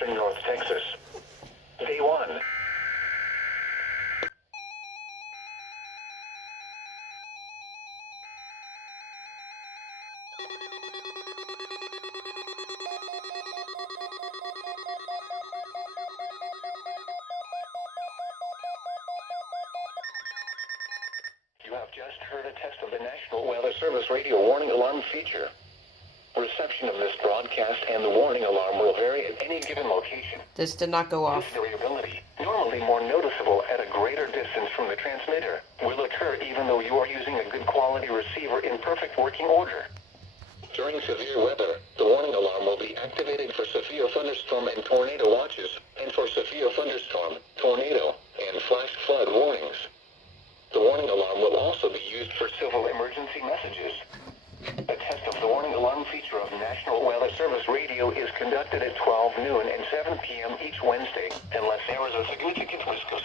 western North Texas. Day 1. You have just heard a test of the National Weather Service radio warning alarm feature. Reception of this broadcast and the warning alarm will vary at any given location. This did not go off. This variability, normally more noticeable at a greater distance from the transmitter, will occur even though you are using a good quality receiver in perfect working order. During severe weather, the warning alarm will be activated for severe thunderstorm and tornado watches, and for severe thunderstorm, tornado, and flash flood warnings. The warning alarm will also be used for civil emergency messages. A test of the warning alarm feature of National Weather Service Radio is conducted at 12 noon and 7 p.m. each Wednesday, unless there is a significant risk of